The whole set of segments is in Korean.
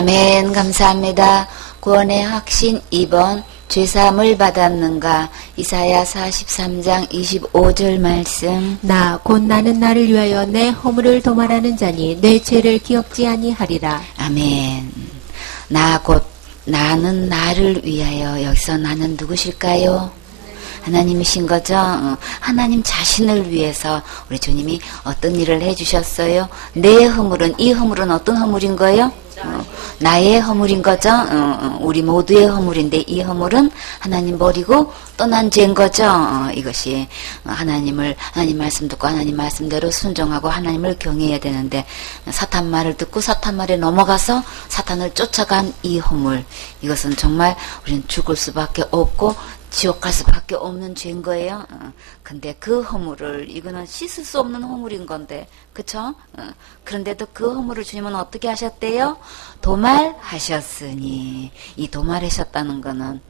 아멘. 감사합니다. 구원의 확신 2번 죄사함을 받았는가. 이사야 43장 25절 말씀. 나 곧 나는 나를 위하여 내 허물을 도말하는 자니 내 죄를 기억지 아니하리라. 아멘. 나는 나를 위하여. 여기서 나는 누구실까요? 하나님이신 거죠? 하나님 자신을 위해서 우리 주님이 어떤 일을 해주셨어요? 내 허물은, 이 허물은 어떤 허물인 거예요? 나의 허물인 거죠? 우리 모두의 허물인데 이 허물은 하나님 버리고 떠난 죄인 거죠? 이것이 하나님 말씀 듣고 하나님 말씀대로 순종하고 하나님을 경외해야 되는데 사탄 말을 듣고 사탄 말에 넘어가서 사탄을 쫓아간 이 허물, 이것은 정말 우리는 죽을 수밖에 없고 지옥 갈 수밖에 없는 죄인 거예요. 근데 그 허물을, 이거는 씻을 수 없는 허물인 건데, 그쵸? 그런데도 그 허물을 주님은 어떻게 하셨대요? 도말하셨으니. 이 도말하셨다는 거는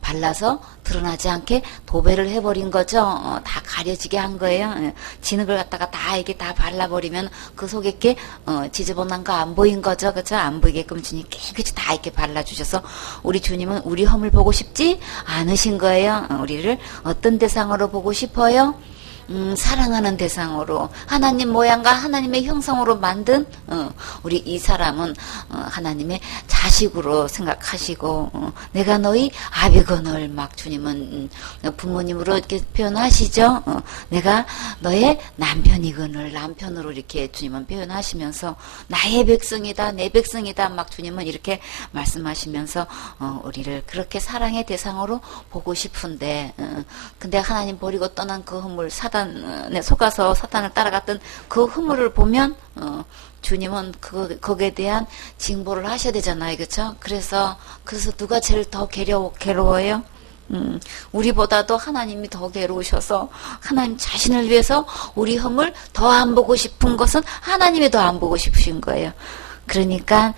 발라서 드러나지 않게 도배를 해버린 거죠. 다 가려지게 한 거예요. 진흙을 갖다가 다 이게 다 발라버리면 그 속에 게 지저분한 거 안 보인 거죠. 그쵸? 안 보이게끔 주님 깨끗이 다 이렇게 발라주셔서 우리 주님은 우리 허물 보고 싶지 않으신 거예요. 우리를 어떤 대상으로 보고 싶어요? 사랑하는 대상으로, 하나님 모양과 하나님의 형상으로 만든 우리 이 사람은 하나님의 자식으로 생각하시고 내가 너희 아비거늘, 막 주님은 부모님으로 이렇게 표현하시죠. 내가 너의 남편이거늘, 남편으로 이렇게 주님은 표현하시면서 나의 백성이다, 내 백성이다, 막 주님은 이렇게 말씀하시면서 우리를 그렇게 사랑의 대상으로 보고 싶은데, 근데 하나님 버리고 떠난 그 허물, 사단에 속아서 사탄을 따라갔던 그 허물을 보면 주님은 거기에 대한 징벌을 하셔야 되잖아요. 그렇죠? 그래서 누가 제일 더 괴로워요? 우리보다도 하나님이 더 괴로우셔서 하나님 자신을 위해서 우리 허물 더 안 보고 싶은 것은 하나님이 더 안 보고 싶으신 거예요. 그러니까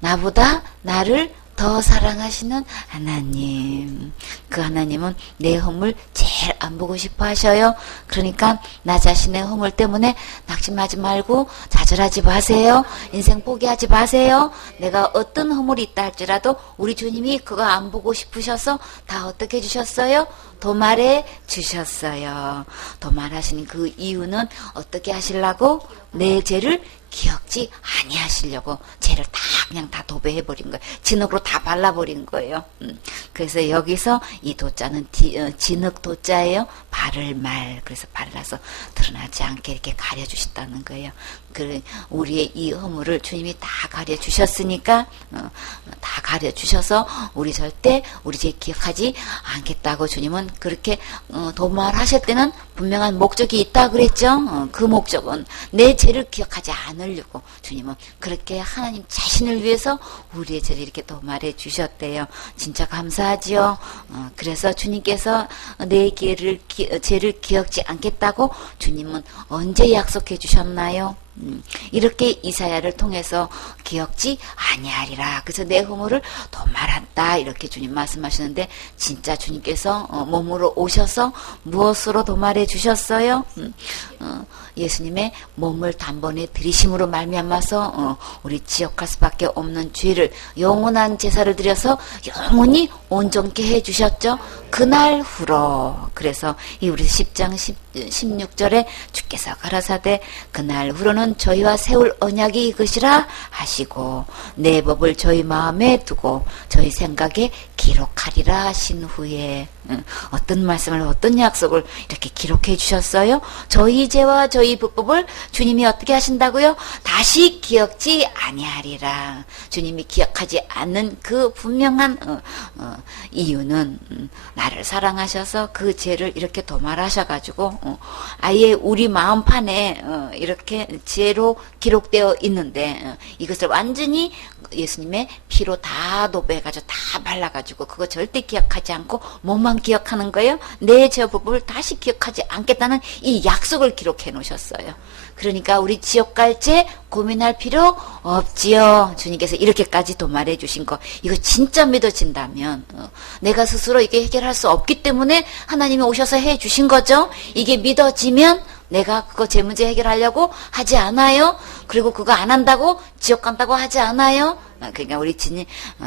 나보다 나를 더 사랑하시는 하나님, 그 하나님은 내 허물 제일 안 보고 싶어 하셔요. 그러니까 나 자신의 허물 때문에 낙심하지 말고 좌절하지 마세요. 인생 포기하지 마세요. 내가 어떤 허물이 있다 할지라도 우리 주님이 그거 안 보고 싶으셔서 다 어떻게 해주셨어요? 도말해 주셨어요. 도말하시는 그 이유는 어떻게 하시려고? 내 죄를 기억지 아니하시려고 죄를 다 그냥 다 도배해버린 거예요. 진흙으로 다 발라버린 거예요. 그래서 여기서 이 도자는 진흙 도자예요. 바를 말. 그래서 발라서 드러나지 않게 이렇게 가려주신다는 거예요. 우리의 이 허물을 주님이 다 가려주셨으니까 다 가려주셔서 우리 절대 우리 죄 기억하지 않겠다고 주님은 그렇게 도말하실 때는 분명한 목적이 있다 그랬죠. 그 목적은 내 죄를 기억하지 않으려고 주님은 그렇게 하나님 자신을 위해서 우리의 죄를 이렇게 도말해 주셨대요. 진짜 감사하지요. 그래서 주님께서 내 죄를 기억지 않겠다고 주님은 언제 약속해 주셨나요? 이렇게 이사야를 통해서 기억지 아니하리라. 그래서 내 허물을 도말한다, 이렇게 주님 말씀하시는데, 진짜 주님께서 몸으로 오셔서 무엇으로 도말해 주셨어요? 예수님의 몸을 단번에 들이심으로 말미암아서 우리 지역할 수밖에 없는 죄를 영원한 제사를 드려서 영원히 온전케 해주셨죠. 그날 후로. 그래서 이 우리 10장 16절에 주께서 가라사대 그날 후로는 저희와 세울 언약이 이것이라 하시고 내 법을 저희 마음에 두고 저희 생각에 기록하리라 하신 후에, 어떤 말씀을, 어떤 약속을 이렇게 기록해 주셨어요? 저희 죄와 저희 불법을 주님이 어떻게 하신다고요? 다시 기억지 아니하리라. 주님이 기억하지 않는 그 분명한 이유는 나를 사랑하셔서 그 죄를 이렇게 도말하셔가지고 아예 우리 마음판에 이렇게 죄로 기록되어 있는데 이것을 완전히 예수님의 피로 다 도배해가지고 다 발라가지고 그거 절대 기억하지 않고 몸만 기억하는 거예요. 내 죄법을 다시 기억하지 않겠다는 이 약속을 기록해 놓으셨어요. 그러니까 우리 지옥 갈 죄 고민할 필요 없지요. 주님께서 이렇게까지 도말해 주신 거, 이거 진짜 믿어진다면 내가 스스로 이게 해결할 수 없기 때문에 하나님이 오셔서 해 주신 거죠. 이게 믿어지면 내가 그거 제 문제 해결하려고 하지 않아요. 그리고 그거 안 한다고 지옥 간다고 하지 않아요. 그러니까 우리 친이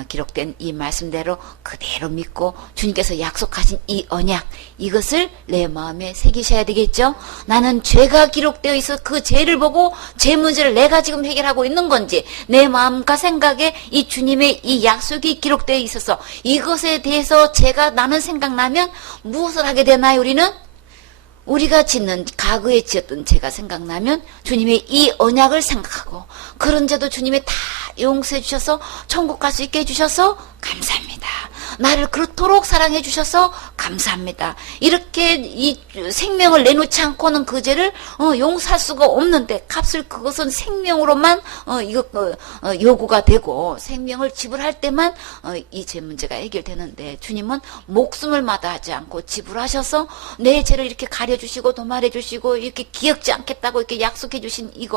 기록된 이 말씀대로 그대로 믿고 주님께서 약속하신 이 언약, 이것을 내 마음에 새기셔야 되겠죠. 나는 죄가 기록되어 있어 그 죄를 보고 제 문제를 내가 지금 해결하고 있는 건지, 내 마음과 생각에 이 주님의 이 약속이 기록되어 있어서 이것에 대해서 나는 생각나면 무엇을 하게 되나요? 우리가 짓는 과거에 지었던 죄가 생각나면 주님의 이 언약을 생각하고, 그런 죄도 주님이 다 용서해 주셔서 천국 갈 수 있게 해주셔서 감사합니다. 나를 그렇도록 사랑해 주셔서 감사합니다. 이렇게 이 생명을 내놓지 않고는 그 죄를 용서할 수가 없는데, 값을 그것은 생명으로만 요구가 되고 생명을 지불할 때만 이 죄 문제가 해결되는데, 주님은 목숨을 마다하지 않고 지불하셔서 내 죄를 이렇게 가려주시고 도말해 주시고 이렇게 기억지 않겠다고 이렇게 약속해 주신 이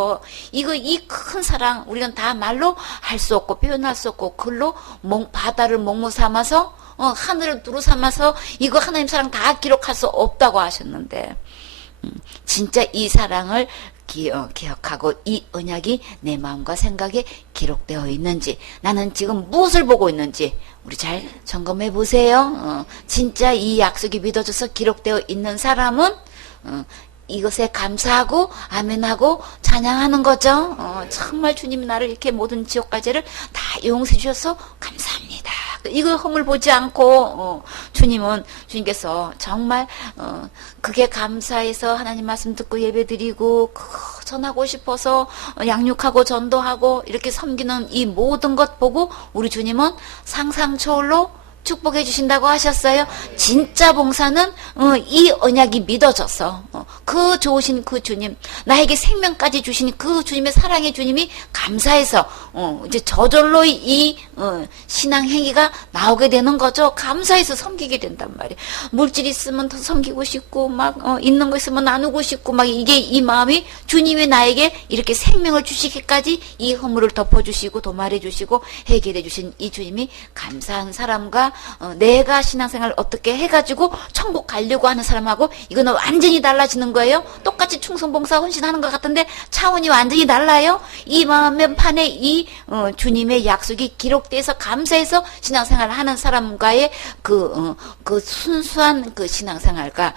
큰 사랑, 우리는 다 말로 할 수 없고 표현할 수 없고, 글로 바다를 목무 삼아서 하늘을 두루 삼아서 이거 하나님 사랑 다 기록할 수 없다고 하셨는데, 진짜 이 사랑을 기억하고 이 언약이 내 마음과 생각에 기록되어 있는지, 나는 지금 무엇을 보고 있는지 우리 잘 점검해 보세요. 진짜 이 약속이 믿어져서 기록되어 있는 사람은 이것에 감사하고 아멘하고 찬양하는 거죠. 정말 주님이 나를 이렇게 모든 지옥까지를 다 용서해 주셔서 감사합니다. 이거 허물 보지 않고 주님께서 정말 그게 감사해서 하나님 말씀 듣고 예배드리고 전하고 싶어서 양육하고 전도하고 이렇게 섬기는 이 모든 것 보고 우리 주님은 상상 초월로 축복해 주신다고 하셨어요. 진짜 봉사는 이 언약이 믿어져서 그 좋으신 그 주님, 나에게 생명까지 주신 그 주님의 사랑의 주님이 감사해서 이제 저절로 이 신앙 행위가 나오게 되는 거죠. 감사해서 섬기게 된단 말이에요. 물질 있으면 더 섬기고 싶고 막 있는 거 있으면 나누고 싶고 막 이게 이 마음이 주님이 나에게 이렇게 생명을 주시기까지 이 허물을 덮어주시고 도말해 주시고 해결해 주신 이 주님이 감사한 사람과 내가 신앙생활을 어떻게 해가지고 천국 가려고 하는 사람하고 이거는 완전히 달라지는 거예요. 똑같이 충성봉사 헌신하는 것 같은데 차원이 완전히 달라요. 이 마음의 판에 이 주님의 약속이 기록돼서 감사해서 신앙생활을 하는 사람과의 그 순수한 그 신앙생활과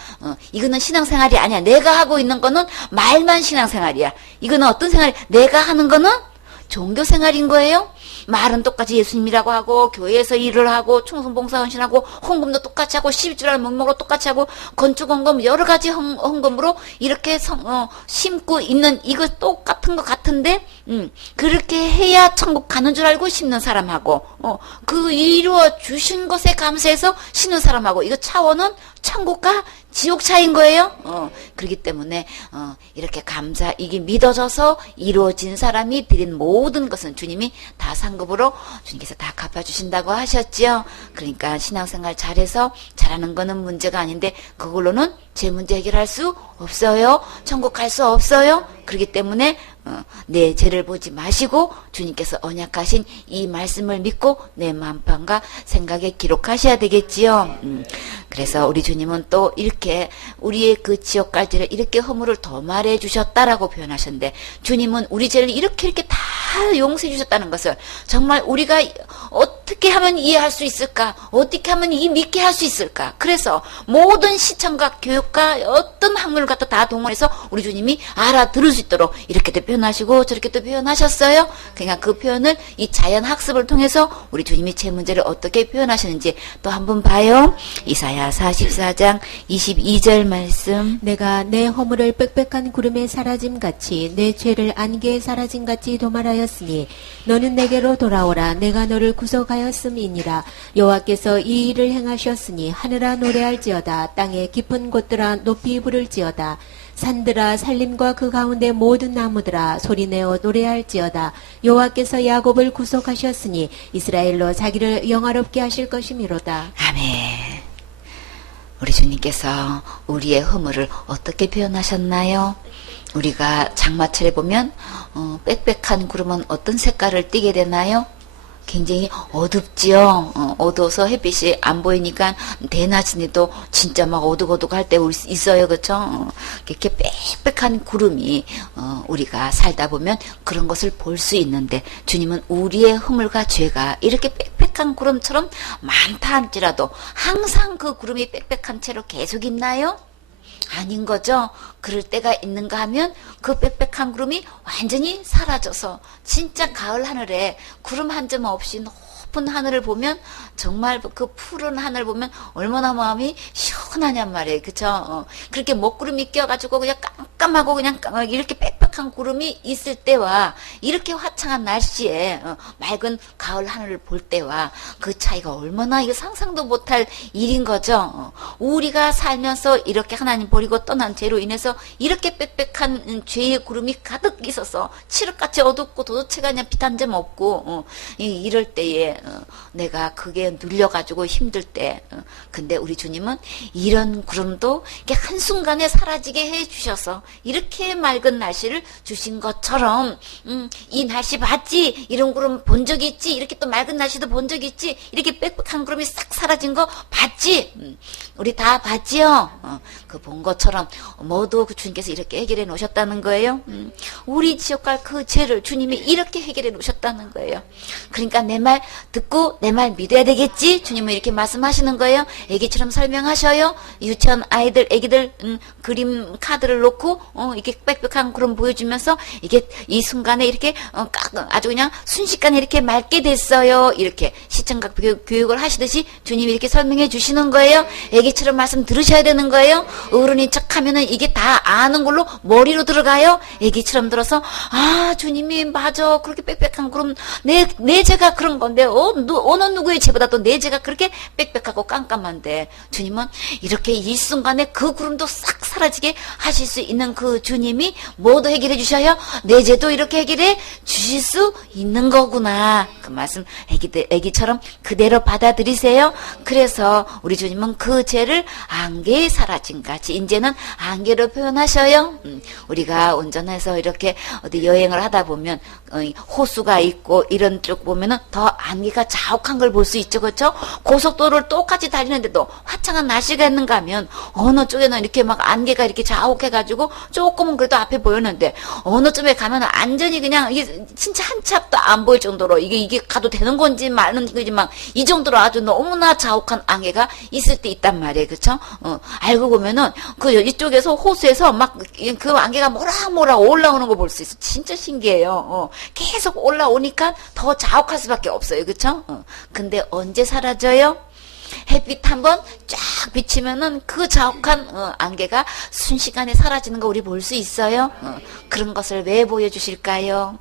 이거는 신앙생활이 아니야. 내가 하고 있는 거는 말만 신앙생활이야. 이거는 어떤 생활이, 내가 하는 거는 종교생활인 거예요. 말은 똑같이 예수님이라고 하고 교회에서 일을 하고 충성봉사 헌신하고 헌금도 똑같이 하고 12주일 목목으로 똑같이 하고 건축헌금 여러 가지 헌금으로 이렇게 심고 있는 이거 똑같은 것 같은데 그렇게 해야 천국 가는 줄 알고 심는 사람하고 그 이루어 주신 것에 감사해서 심는 사람하고 이거 차원은 천국과 지옥 차인 거예요. 그렇기 때문에 이렇게 이게 믿어져서 이루어진 사람이 드린 모든 것은 주님이 다 상급으로 주님께서 다 갚아주신다고 하셨지요. 그러니까 신앙생활 잘해서 잘하는 거는 문제가 아닌데 그걸로는 제 문제 해결할 수 없어요. 천국 갈 수 없어요. 그렇기 때문에 내 죄를 보지 마시고 주님께서 언약하신 이 말씀을 믿고 내 마음판과 생각에 기록하셔야 되겠지요. 그래서 우리 주님은 또 이렇게 우리의 그 지옥 갈 죄를 이렇게 허물을 더 말해 주셨다라고 표현하셨는데, 주님은 우리 죄를 이렇게 다 용서해 주셨다는 것을 정말 우리가 어떻게 하면 이해할 수 있을까? 어떻게 하면 믿게 할 수 있을까? 그래서 모든 시청과 교육과 어떤 학문을 갖다 다 동원해서 우리 주님이 알아들을 수 있도록 이렇게도 표현하시고 저렇게도 표현하셨어요. 그러니까 그 표현을 이 자연 학습을 통해서 우리 주님이 제 문제를 어떻게 표현하시는지 또 한번 봐요. 이사야 44장 22절 말씀. 내가 내 허물을 빽빽한 구름에 사라짐같이 내 죄를 안개에 사라짐같이 도말하였으니 너는 내게로 돌아오라. 내가 너를 구속하였음이니라. 여호와께서 이 일을 행하셨으니 하늘아 노래할지어다. 땅의 깊은 곳들아 높이 부를지어다. 산들아 산림과 그 가운데 모든 나무들아 소리내어 노래할지어다. 여호와께서 야곱을 구속하셨으니 이스라엘로 자기를 영화롭게 하실 것이미로다. 아멘. 우리 주님께서 우리의 허물을 어떻게 표현하셨나요? 우리가 장마철에 보면 빽빽한 구름은 어떤 색깔을 띠게 되나요? 굉장히 어둡지요. 어두워서 햇빛이 안 보이니까 대낮이도 진짜 막 어둑어둑할 때 있어요. 그렇죠? 이렇게 빽빽한 구름이 우리가 살다 보면 그런 것을 볼 수 있는데 주님은 우리의 허물과 죄가 이렇게 빽빽한 구름처럼 많다 할지라도 항상 그 구름이 빽빽한 채로 계속 있나요? 아닌 거죠. 그럴 때가 있는가 하면 그 빽빽한 구름이 완전히 사라져서 진짜 가을 하늘에 구름 한 점 없이 높은 하늘을 보면 정말 그 푸른 하늘 보면 얼마나 마음이 시원하냔 말이에요. 그쵸? 그렇게 먹구름이 껴가지고 그냥 깜깜하고 그냥 이렇게 빽빽한 구름이 있을 때와 이렇게 화창한 날씨에 맑은 가을 하늘을 볼 때와 그 차이가 얼마나 이거 상상도 못할 일인 거죠. 우리가 살면서 이렇게 하나님 버리고 떠난 죄로 인해서 이렇게 빽빽한 죄의 구름이 가득 있어서 칠흑같이 어둡고 도대체가 그냥 빛 한 점 없고 이럴 때에 내가 그게 눌려가지고 힘들 때 근데 우리 주님은 이런 구름도 이렇게 한순간에 사라지게 해주셔서 이렇게 맑은 날씨를 주신 것처럼 이 날씨 봤지? 이런 구름 본 적 있지? 이렇게 또 맑은 날씨도 본 적 있지? 이렇게 빽빽한 구름이 싹 사라진 거 봤지? 우리 다 봤지요? 그 본 것처럼 모두 그 주님께서 이렇게 해결해 놓으셨다는 거예요. 우리 지옥 갈 그 죄를 주님이 이렇게 해결해 놓으셨다는 거예요. 그러니까 내 말 듣고 내 말 믿어야 되겠지? 주님은 이렇게 말씀하시는 거예요. 애기처럼 설명하셔요. 유치원 아이들, 애기들 그림 카드를 놓고 이렇게 빽빽한 구름 보여주면서 이게 이 순간에 이렇게 아주 그냥 순식간에 이렇게 맑게 됐어요. 이렇게 시청각 교육을 하시듯이 주님이 이렇게 설명해 주시는 거예요. 애기처럼 말씀 들으셔야 되는 거예요. 어른인 척하면은 이게 다 아는 걸로 머리로 들어가요. 애기처럼 들어서 아 주님이 맞아 그렇게 빽빽한 구름 내 죄가 그런 건데 어느 누구의 죄보다 또 내 죄가 그렇게 빽빽하고 깜깜한데 주님은 이렇게 일순간에 그 구름도 싹 사라지게 하실 수 있는 그 주님이 뭐도 해결해 주셔요? 내 죄도 이렇게 해결해 주실 수 있는 거구나. 그 말씀 애기처럼 그대로 받아들이세요. 그래서 우리 주님은 그 죄를 안개에 사라진 같이 이제는 안개로 표현하셔요. 우리가 운전해서 이렇게 어디 여행을 하다 보면 호수가 있고 이런 쪽 보면은 더 안개가 자욱한 걸 볼 수 있죠. 그렇죠? 고속도로를 똑같이 달리는데도 화창한 날씨가 있는가 하면 어느 쪽에는 이렇게 막 안개가 이렇게 자욱해가지고 조금은 그래도 앞에 보였는데 어느 쪽에 가면 완전히 그냥 이게 진짜 한 치 앞도 안 보일 정도로 이게 가도 되는 건지 말는 거지만 이 정도로 아주 너무나 자욱한 안개가 있을 때 있단 말이에요. 그렇죠? 알고 보면은 그 이쪽에서 호수에서 막 그 안개가 모락모락 올라오는 거 볼 수 있어. 진짜 신기해요. 계속 올라오니까 더 자욱할 수밖에 없어요. 그렇죠? 근데 언제 사라져요? 햇빛 한번 쫙 비치면은 그 자욱한 안개가 순식간에 사라지는 거 우리 볼 수 있어요. 그런 것을 왜 보여주실까요?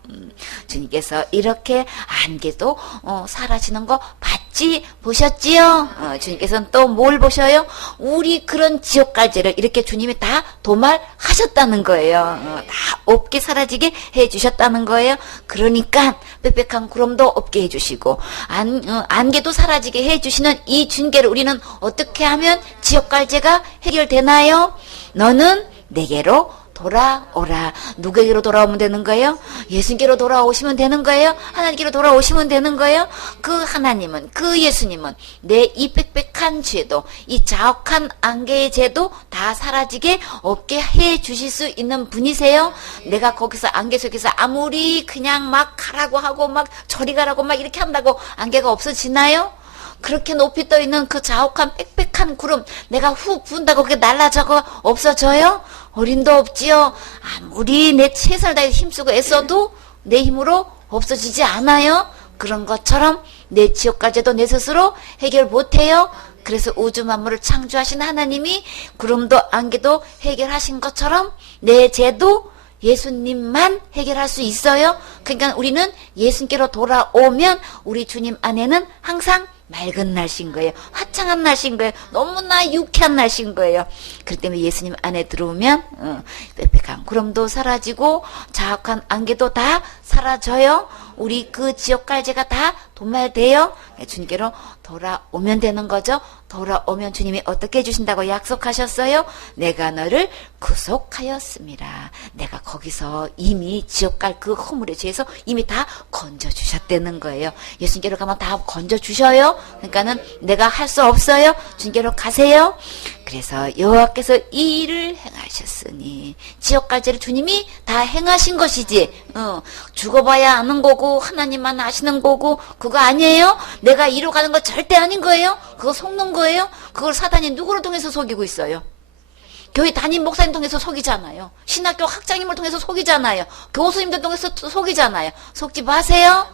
주님께서 이렇게 안개도 사라지는 거 봤지? 보셨지요? 주님께서는 또 뭘 보셔요? 우리 그런 지옥 갈 죄를 이렇게 주님이 다 도말하셨다는 거예요. 다 없게 사라지게 해주셨다는 거예요. 그러니까 빽빽한 구름도 없게 해주시고 안개도 사라지게 해주시는 이 주님께를 우리는 어떻게 하면 지옥 갈 죄가 해결되나요? 너는 내게로 돌아오라. 누구에게로 돌아오면 되는 거예요? 예수님께로 돌아오시면 되는 거예요? 하나님께로 돌아오시면 되는 거예요? 그 하나님은, 그 예수님은 내 이 빽빽한 죄도, 이 자욱한 안개의 죄도 다 사라지게 없게 해 주실 수 있는 분이세요? 내가 거기서 안개 속에서 아무리 그냥 막 가라고 하고 막 저리 가라고 막 이렇게 한다고 안개가 없어지나요? 그렇게 높이 떠있는 그 자욱한 빽빽한 구름 내가 훅 부은다고 그게 날라져가 없어져요? 어림도 없지요. 아무리 내 최선을 다해 힘쓰고 애써도 내 힘으로 없어지지 않아요. 그런 것처럼 내 지옥까지도 내 스스로 해결 못해요. 그래서 우주 만물을 창조하신 하나님이 구름도 안개도 해결하신 것처럼 내 죄도 예수님만 해결할 수 있어요. 그러니까 우리는 예수님께로 돌아오면 우리 주님 안에는 항상 맑은 날씨인 거예요. 화창한 날씨인 거예요. 너무나 유쾌한 날씨인 거예요. 그렇기 때문에 예수님 안에 들어오면 빽빽한 구름도 사라지고 자욱한 안개도 다 사라져요. 우리 그 지옥 갈제가 다 도말돼요. 주님께로 돌아오면 되는 거죠. 돌아오면 주님이 어떻게 해주신다고 약속하셨어요? 내가 너를 구속하였습니다. 내가 거기서 이미 지옥 갈 그 허물에 죄해서 이미 다 건져주셨다는 거예요. 예수님께로 가면 다 건져주셔요. 그러니까는 내가 할 수 없어요. 주님께로 가세요. 그래서 여호와께서 이 일을 행하셨으니 지옥 갈제를 주님이 다 행하신 것이지. 죽어봐야 아는 거고 하나님만 아시는 거고 그거 아니에요. 내가 이루 가는 거 절대 아닌 거예요. 그거 속는 거예요. 그걸 사단이 누구를 통해서 속이고 있어요? 교회 담임 목사님 통해서 속이잖아요. 신학교 학장님을 통해서 속이잖아요. 교수님들 통해서 속이잖아요. 속지 마세요.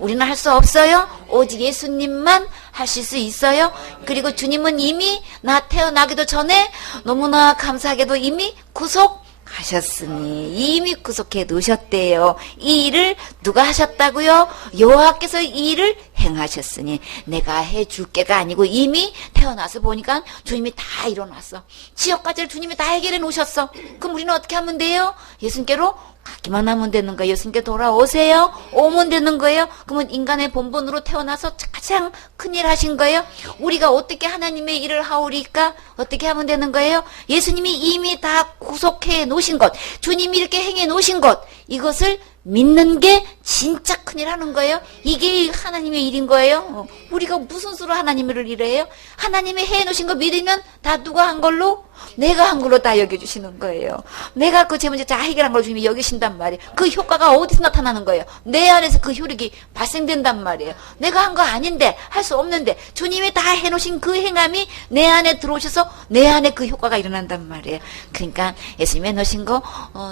우리는 할 수 없어요. 오직 예수님만 하실 수 있어요. 그리고 주님은 이미 나 태어나기도 전에 너무나 감사하게도 이미 구속하셨으니 이미 구속해 놓으셨대요. 이 일을 누가 하셨다고요? 여호와께서 이 일을 행하셨으니 내가 해줄게가 아니고 이미 태어나서 보니까 주님이 다 일어났어. 지역까지를 주님이 다 해결해 놓으셨어. 그럼 우리는 어떻게 하면 돼요? 예수님께로 가기만 하면 되는 거예요. 예수님께 돌아오세요. 오면 되는 거예요. 그러면 인간의 본분으로 태어나서 가장 큰일 하신 거예요. 우리가 어떻게 하나님의 일을 하오리까? 어떻게 하면 되는 거예요? 예수님이 이미 다 구속해 놓으신 것, 주님이 이렇게 행해 놓으신 것, 이것을 믿는 게 진짜 큰일 하는 거예요. 이게 하나님의 일인 거예요. 우리가 무슨 수로 하나님의 일을 해요? 하나님이 해놓으신 거 믿으면 다 누가 한 걸로? 내가 한 걸로 다 여겨주시는 거예요. 내가 그 제 문제 다 해결한 걸 주님이 여기신단 말이에요. 그 효과가 어디서 나타나는 거예요? 내 안에서 그 효력이 발생된단 말이에요. 내가 한 거 아닌데, 할 수 없는데 주님이 다 해놓으신 그 행함이 내 안에 들어오셔서 내 안에 그 효과가 일어난단 말이에요. 그러니까 예수님이 해놓으신 거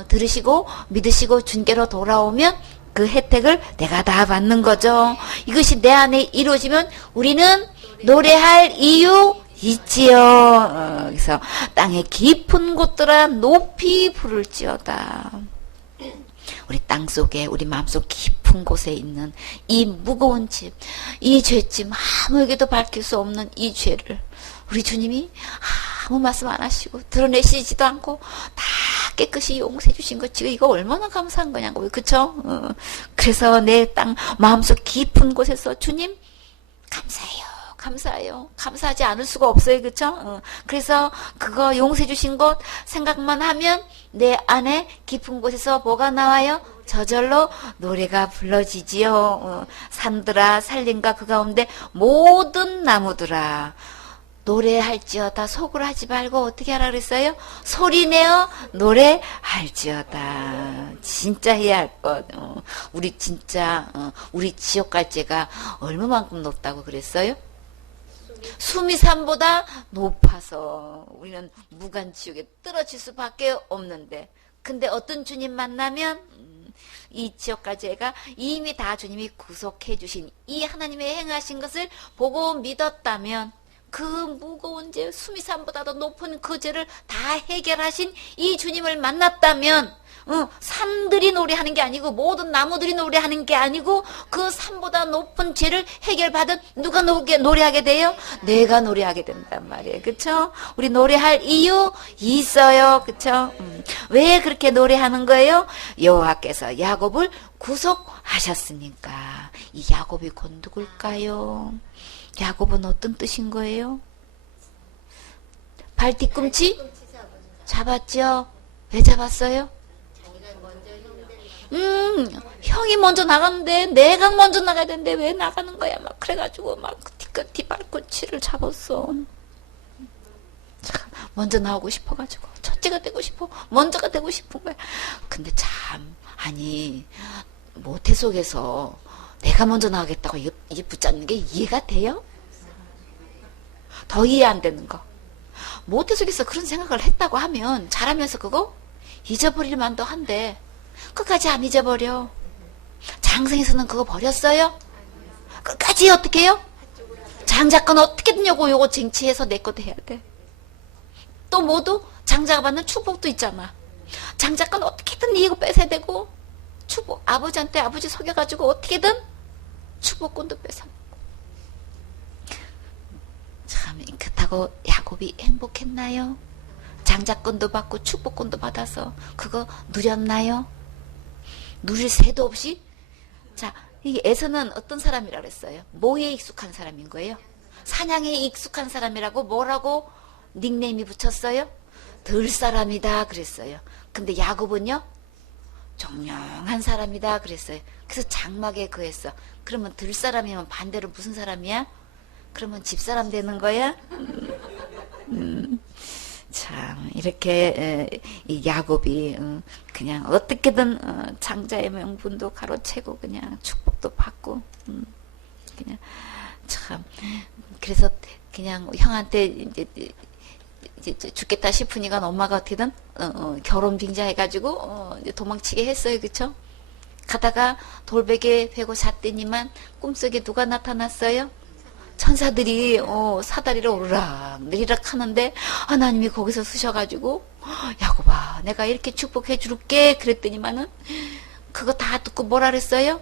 들으시고 믿으시고 주님께로 돌아오면 그 혜택을 내가 다 받는 거죠. 이것이 내 안에 이루어지면 우리는 노래할 이유 있지요. 그래서 땅의 깊은 곳들아 높이 부를지어다. 우리 땅 속에 우리 마음속 깊은 곳에 있는 이 무거운 짐, 이 죄짐, 아무에게도 밝힐 수 없는 이 죄를 우리 주님이 아무 말씀 안 하시고 드러내시지도 않고 다 깨끗이 용서해 주신 거 지금 이거 얼마나 감사한 거냐고. 그쵸? 그래서 내 땅 마음속 깊은 곳에서 주님 감사해요. 감사해요. 감사하지 않을 수가 없어요. 그쵸? 그래서 그거 용서해 주신 것 생각만 하면 내 안에 깊은 곳에서 뭐가 나와요? 저절로 노래가 불러지지요. 산들아 산림과 그 가운데 모든 나무들아 노래할지어다. 속으로 하지 말고 어떻게 하라 그랬어요? 소리내어 노래할지어다. 진짜 해야 할 것. 우리 진짜 우리 지옥 갈제가 얼마만큼 높다고 그랬어요? 수미산보다 높아서 우리는 무간지옥에 떨어질 수밖에 없는데, 근데 어떤 주님 만나면 이 지옥갈제가 이미 다 주님이 구속해 주신 이 하나님의 행하신 것을 보고 믿었다면 그 무거운 죄, 수미산보다도 높은 그 죄를 다 해결하신 이 주님을 만났다면 산들이 노래하는 게 아니고 모든 나무들이 노래하는 게 아니고 그 산보다 높은 죄를 해결받은 누가 노래하게 돼요? 내가 노래하게 된단 말이에요. 그쵸? 우리 노래할 이유 있어요. 그쵸? 왜 그렇게 노래하는 거예요? 여호와께서 야곱을 구속하셨으니까. 이 야곱이 곧 누굴까요? 야곱은 어떤 뜻인 거예요? 발 뒤꿈치? 잡았죠? 왜 잡았어요? 형이 먼저 나갔는데 내가 먼저 나가야 되는데 왜 나가는 거야? 막 그래가지고 막 뒷발꿈치를 잡았어. 참, 먼저 나오고 싶어가지고 첫째가 되고 싶어, 먼저가 되고 싶은 거야. 근데 참 아니 모태 속에서 내가 먼저 나가겠다고 이게 붙잡는 게 이해가 돼요? 더 이해 안 되는 거. 모태 속에서 그런 생각을 했다고 하면 자라면서 그거 잊어버릴 만도 한데 끝까지 안 잊어버려. 장성에서는 그거 버렸어요? 끝까지 어떻게 해요? 장자권 어떻게든 요거 쟁취해서 내 것도 해야 돼. 또 모두 장자가 받는 축복도 있잖아. 장자권 어떻게든 이거 뺏어야 되고, 축복 아버지한테 아버지 속여가지고 어떻게든 축복권도 뺏어먹고. 참 그렇다고 야곱이 행복했나요? 장자권도 받고 축복권도 받아서 그거 누렸나요? 누릴 새도 없이. 자, 이 에서는 어떤 사람이라고 그랬어요? 뭐에 익숙한 사람인 거예요? 사냥에 익숙한 사람이라고 뭐라고 닉네임이 붙였어요? 들사람이다 그랬어요. 근데 야곱은요? 정령한 사람이다 그랬어요. 그래서 장막에 그했어. 그러면 들사람이면 반대로 무슨 사람이야? 그러면 집사람 되는 거야? 참 이렇게 이 야곱이 그냥 어떻게든 장자의 명분도 가로채고 그냥 축복도 받고 그냥 참 그래서 그냥 형한테 이제 죽겠다 싶으니까 엄마가 어떻게든 결혼 빙자해가지고 이제 도망치게 했어요. 그쵸? 가다가 돌베개 베고 잤더니만 꿈속에 누가 나타났어요? 천사들이 사다리를 오르락 내리락 하는데 하나님이 거기서 쓰셔가지고 야곱아 내가 이렇게 축복해 줄게 그랬더니만은 그거 다 듣고 뭐라 그랬어요?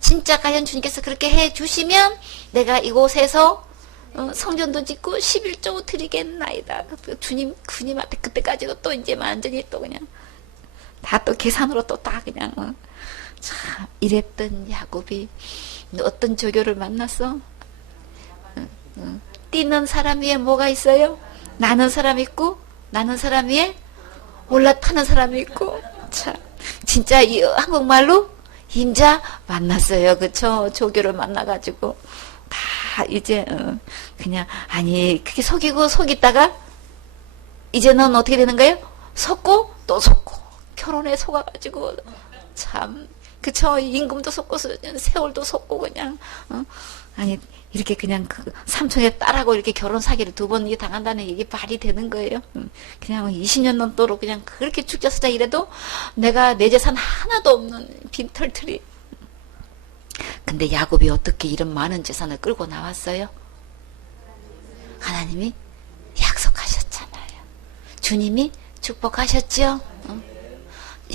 진짜 과연 주님께서 그렇게 해 주시면 내가 이곳에서 성전도 짓고 11조 드리겠나이다. 주님한테 그때까지도 또 이제 완전히 또 그냥 다 또 계산으로 또 다 그냥 참 이랬던 야곱이 어떤 조교를 만났어? 뛰는 사람 위에 뭐가 있어요? 나는 사람 있고 나는 사람 위에 올라타는 사람이 있고 참 진짜 이 한국말로 임자 만났어요. 그쵸? 조교를 만나가지고 다 이제 그냥 아니 그게 속이다가 이제는 어떻게 되는 거예요? 속고 또 속고 결혼에 속아가지고 참 그쵸? 임금도 속고 세월도 속고 그냥 아니 이렇게 그냥 그 삼촌의 딸하고 이렇게 결혼 사기를 2번 이게 당한다는 이게 말이 되는 거예요. 그냥 20년 넘도록 그냥 그렇게 죽자쓰자 이래도 내가 내 재산 하나도 없는 빈털터리. 근데 야곱이 어떻게 이런 많은 재산을 끌고 나왔어요? 하나님이 약속하셨잖아요. 주님이 축복하셨죠.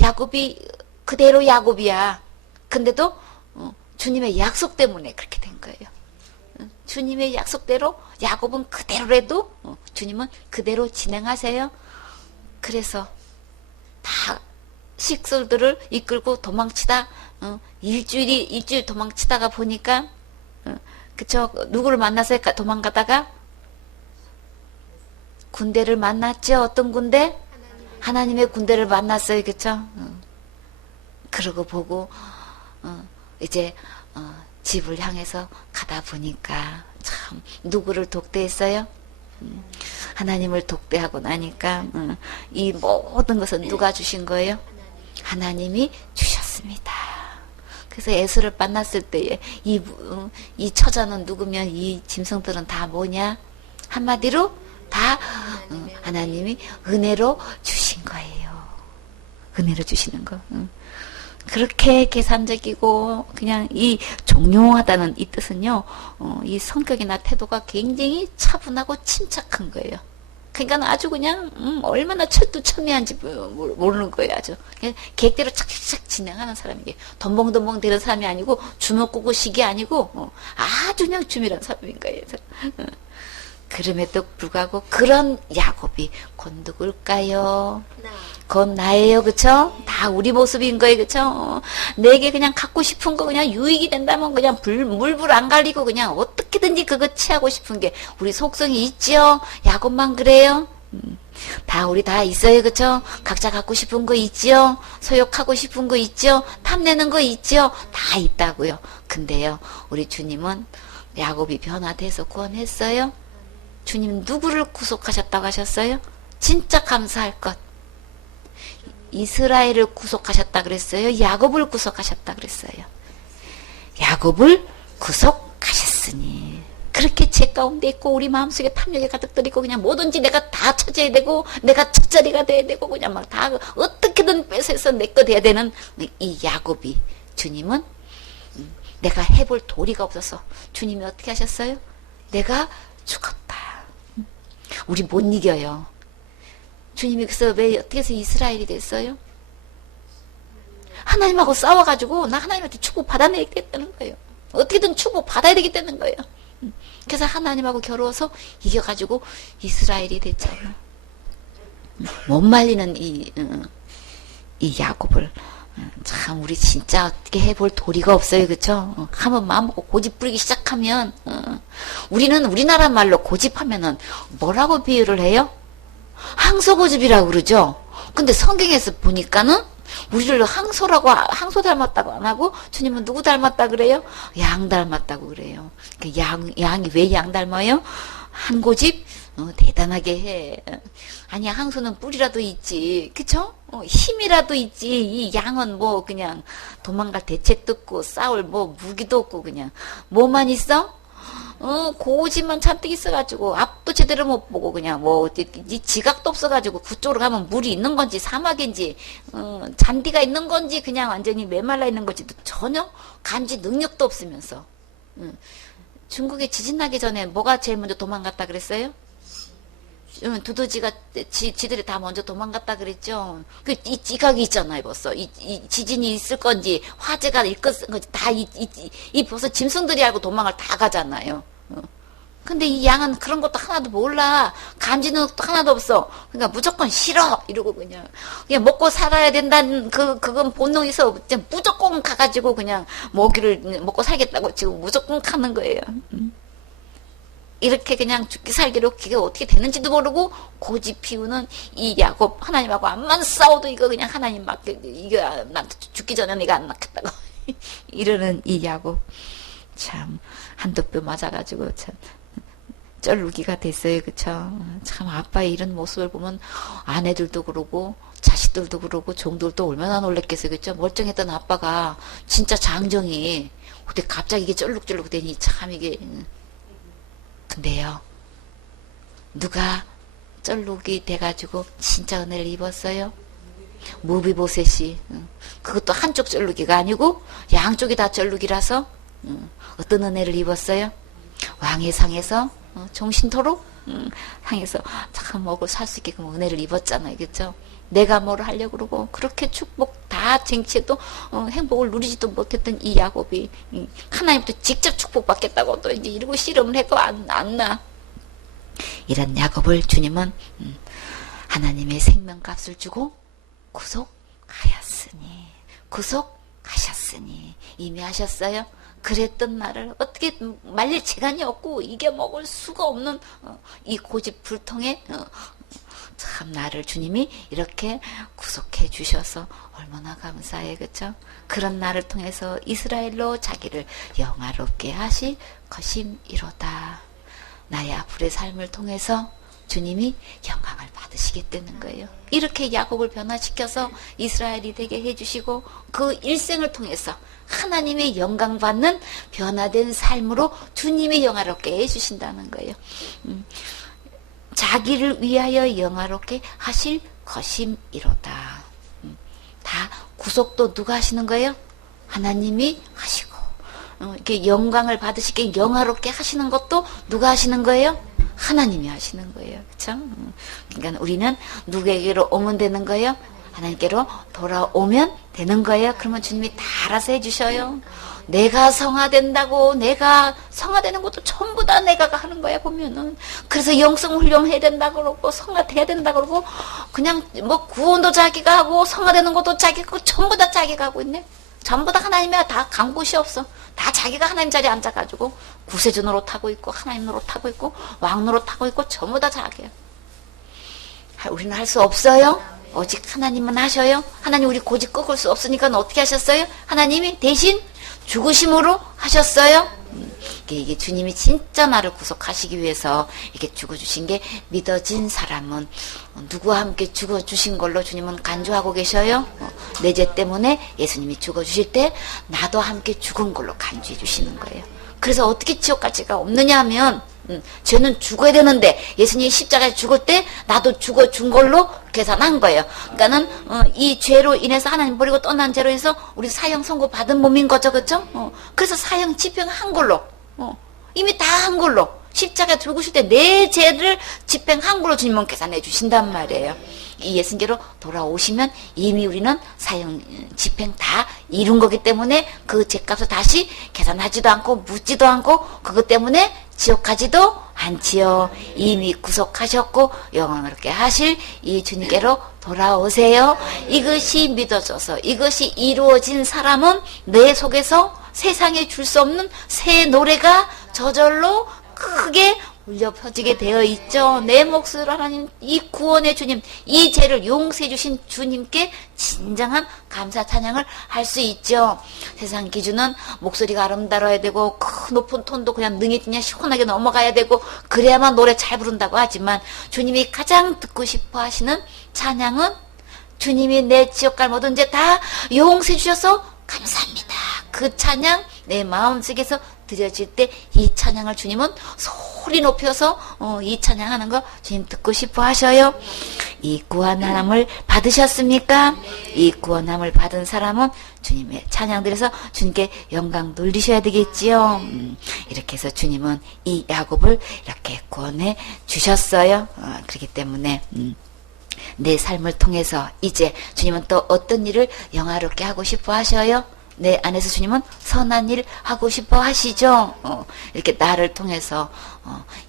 야곱이 그대로 야곱이야. 근데도 주님의 약속 때문에 그렇게 된 거예요. 주님의 약속대로 야곱은 그대로라도 주님은 그대로 진행하세요. 그래서 다 식솔들을 이끌고 도망치다 일주일 도망치다가 보니까 그쵸 누구를 만나서 도망가다가 군대를 만났죠. 어떤 군대? 하나님의 군대를 만났어요. 그쵸? 그러고 보고 이제 집을 향해서 가다 보니까 참 누구를 독대했어요? 하나님을 독대하고 나니까 이 모든 것은 누가 주신 거예요? 하나님이 주셨습니다. 그래서 에서를 만났을 때에 이 처자는 누구면 이 짐승들은 다 뭐냐? 한마디로 다 하나님이 은혜로 주신 거예요. 은혜로 주시는 거. 그렇게 계산적이고 그냥 이 종용하다는 이 뜻은요. 이 성격이나 태도가 굉장히 차분하고 침착한 거예요. 그러니까 아주 그냥 얼마나 철두철미한지 모르는 거예요. 아주 계획대로 착착착 진행하는 사람이에요. 덤벙덤벙 되는 사람이 아니고 주먹구구식이 아니고 아주 그냥 주밀한 사람인 거예요. 그럼에도 불구하고 그런 야곱이 곧 누굴까요? 곧 나예요. 그쵸? 다 우리 모습인 거예요. 그쵸? 내게 그냥 갖고 싶은 거 그냥 유익이 된다면 그냥 물불 안 갈리고 그냥 어떻게든지 그거 취하고 싶은 게 우리 속성이 있지요. 야곱만 그래요. 우리 다 있어요. 그쵸? 각자 갖고 싶은 거 있지요. 소욕하고 싶은 거 있지요. 탐내는 거 있지요. 다 있다고요. 근데요. 우리 주님은 야곱이 변화돼서 구원했어요. 주님 누구를 구속하셨다고 하셨어요? 진짜 감사할 것. 이스라엘을 구속하셨다 그랬어요? 야곱을 구속하셨다 그랬어요? 야곱을 구속하셨으니 그렇게 죄 가운데 있고 우리 마음속에 탐욕이 가득 들이고 그냥 뭐든지 내가 다 찾아야 되고 내가 첫자리가 돼야 되고 그냥 막 다 어떻게든 뺏어서 내 거 돼야 되는 이 야곱이 주님은 내가 해볼 도리가 없어서 주님이 어떻게 하셨어요? 내가 죽었다. 우리 못 이겨요. 주님이 그래서 왜 어떻게 해서 이스라엘이 됐어요? 하나님하고 싸워가지고 나 하나님한테 축복 받아내겠다는 거예요. 어떻게든 축복 받아야 되겠다는 거예요. 그래서 하나님하고 겨루어서 이겨가지고 이스라엘이 됐잖아. 못 말리는 이 야곱을 참 우리 진짜 어떻게 해볼 도리가 없어요, 그쵸? 한번 마음먹고 고집 부리기 시작하면 우리는 우리나라 말로 고집하면은 뭐라고 비유를 해요? 항소고집이라고 그러죠. 근데 성경에서 보니까는 우리를 항소 닮았다고 안 하고 주님은 누구 닮았다 그래요? 양 닮았다고 그래요. 양이 왜 양 닮아요? 한 고집 대단하게 해. 아니야, 항소는 뿔이라도 있지, 그쵸? 힘이라도 있지. 이 양은 뭐 그냥 도망갈 대책도 없고 싸울 뭐 무기도 없고 그냥 뭐만 있어? 고집만 잔뜩 있어가지고 앞도 제대로 못 보고 그냥 뭐 지각도 없어가지고 그쪽으로 가면 물이 있는 건지 사막인지 잔디가 있는 건지 그냥 완전히 메말라 있는 건지도 전혀 감지 능력도 없으면서 중국에 지진 나기 전에 뭐가 제일 먼저 도망갔다 그랬어요? 두더지가 지들이 다 먼저 도망갔다 그랬죠. 이 지각이 있잖아요, 벌써. 이 지진이 있을 건지 화재가 일것 건지 다 이 벌써 짐승들이 알고 도망을 다 가잖아요. 근데 이 양은 그런 것도 하나도 몰라. 감지는 것도 하나도 없어. 그러니까 무조건 싫어 이러고 그냥 먹고 살아야 된다는 그건 본능이 있어. 그냥 무조건 가가지고 그냥 먹이를 먹고 살겠다고 지금 무조건 가는 거예요. 이렇게 그냥 죽기 살기로 그게 어떻게 되는지도 모르고 고집 피우는 이 야곱, 하나님하고 암만 싸워도 이거 그냥 하나님 이거 나한테 죽기 전에 내가 안 낳겠다고 이러는 이 야곱, 참 한두 뼈 맞아가지고 참 쩔루기가 됐어요, 그쵸? 참 아빠의 이런 모습을 보면 아내들도 그러고 자식들도 그러고 종들도 얼마나 놀랬겠어요, 그쵸? 멀쩡했던 아빠가 진짜 장정이 어떻게 갑자기 이게 쩔룩쩔룩 되니 참 이게. 근데요, 누가 쩔룩이 돼가지고 진짜 은혜를 입었어요? 무비보셋이. 그것도 한쪽 쩔룩이가 아니고 양쪽이 다 쩔룩이라서 어떤 은혜를 입었어요? 왕의 상에서 종신토록 상에서 참 먹고 살 수 있게끔 은혜를 입었잖아요, 그렇죠? 내가 뭘 하려고 그러고 그렇게 축복 다 쟁취해도 행복을 누리지도 못했던 이 야곱이 하나님부터 직접 축복받겠다고 또 이제 이러고 씨름을 해도 안 나. 이런 야곱을 주님은 하나님의 생명값을 주고 구속하셨으니 이미 하셨어요. 그랬던 나를 어떻게 말릴 재간이 없고 이겨먹을 수가 없는 이 고집 불통에 참 나를 주님이 이렇게 구속해 주셔서 얼마나 감사해, 그쵸? 그런 나를 통해서 이스라엘로 자기를 영화롭게 하실 것임이로다. 나의 앞으로의 삶을 통해서 주님이 영광을 받으시겠다는 거예요. 이렇게 야곱을 변화시켜서 이스라엘이 되게 해주시고 그 일생을 통해서 하나님의 영광 받는 변화된 삶으로 주님이 영화롭게 해주신다는 거예요. 자기를 위하여 영화롭게 하실 것임이로다. 다 구속도 누가 하시는 거예요? 하나님이 하시고 이렇게 영광을 받으시게 영화롭게 하시는 것도 누가 하시는 거예요? 하나님이 하시는 거예요. 그렇죠? 그러니까 우리는 누구에게로 오면 되는 거예요? 하나님께로 돌아오면 되는 거예요. 그러면 주님이 다 알아서 해주셔요. 내가 성화된다고, 내가 성화되는 것도 전부 다 내가 하는 거야, 보면은. 그래서 영성 훈련해야 된다 그러고, 성화돼야 된다 그러고, 그냥 뭐 구원도 자기가 하고, 성화되는 것도 자기가 하고, 전부 다 자기가 하고 있네. 전부 다 하나님이야. 다 간 곳이 없어. 다 자기가 하나님 자리에 앉아가지고, 구세주 노릇하고 있고, 하나님 노릇하고 있고, 왕 노릇하고 있고, 전부 다 자기야. 우리는 할 수 없어요. 오직 하나님은 하셔요. 하나님 우리 고집 꺾을 수 없으니까 어떻게 하셨어요? 하나님이 대신 죽으심으로 하셨어요. 이게 주님이 진짜 나를 구속하시기 위해서 이렇게 죽어주신 게 믿어진 사람은 누구와 함께 죽어주신 걸로 주님은 간주하고 계셔요. 내 죄 때문에 예수님이 죽어주실 때 나도 함께 죽은 걸로 간주해 주시는 거예요. 그래서 어떻게 지옥 갈 죄가 없느냐 하면 죄는 죽어야 되는데 예수님이 십자가에 죽을 때 나도 죽어준 걸로 계산한 거예요. 그러니까는 이 죄로 인해서 하나님 버리고 떠난 죄로 해서 우리 사형 선고 받은 몸인 거죠, 그렇죠? 그래서 사형 집행한 걸로 이미 다 한 걸로 십자가에 죽으실 때 내 죄를 집행한 걸로 주님은 계산해 주신단 말이에요. 이 예수님께로 돌아오시면 이미 우리는 사형 집행 다 이룬 거기 때문에 그 죄값을 다시 계산하지도 않고 묻지도 않고 그것 때문에 지옥 가지도 않지요. 이미 구속하셨고 영원하게 하실 이 주님께로 돌아오세요. 이것이 믿어져서 이것이 이루어진 사람은 내 속에서 세상에 줄 수 없는 새 노래가 저절로 크게 울려 퍼지게 되어 있죠. 내 몫을 하나님, 이 구원의 주님, 이 죄를 용서해 주신 주님께 진정한 감사 찬양을 할 수 있죠. 세상 기준은 목소리가 아름다워야 되고 그 높은 톤도 그냥 능히 그냥 시원하게 넘어가야 되고 그래야만 노래 잘 부른다고 하지만 주님이 가장 듣고 싶어 하시는 찬양은 주님이 내 지옥갈 모든 죄 다 용서해 주셔서 감사합니다. 그 찬양 내 마음속에서 드려질 때 이 찬양을 주님은 소리 높여서 이 찬양하는 거 주님 듣고 싶어 하셔요. 이 구원함을 받으셨습니까? 이 구원함을 받은 사람은 주님의 찬양 드려서 주님께 영광 돌리셔야 되겠지요. 이렇게 해서 주님은 이 야곱을 이렇게 구원해 주셨어요. 그렇기 때문에 내 삶을 통해서 이제 주님은 또 어떤 일을 영화롭게 하고 싶어 하셔요? 내 안에서 주님은 선한 일 하고 싶어 하시죠. 이렇게 나를 통해서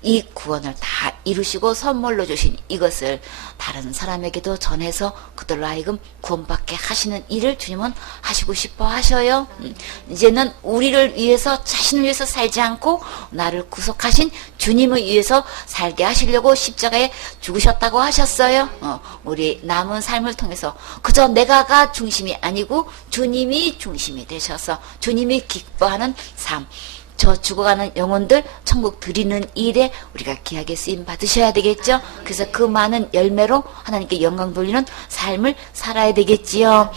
이 구원을 다 이루시고 선물로 주신 이것을 다른 사람에게도 전해서 그들로 하여금 구원받게 하시는 일을 주님은 하시고 싶어 하셔요. 이제는 우리를 위해서 자신을 위해서 살지 않고 나를 구속하신 주님을 위해서 살게 하시려고 십자가에 죽으셨다고 하셨어요. 우리 남은 삶을 통해서 그저 내가가 중심이 아니고 주님이 중심이 되셔서 주님이 기뻐하는 삶, 저 죽어가는 영혼들 천국 드리는 일에 우리가 귀하게 쓰임 받으셔야 되겠죠. 그래서 그 많은 열매로 하나님께 영광 돌리는 삶을 살아야 되겠지요.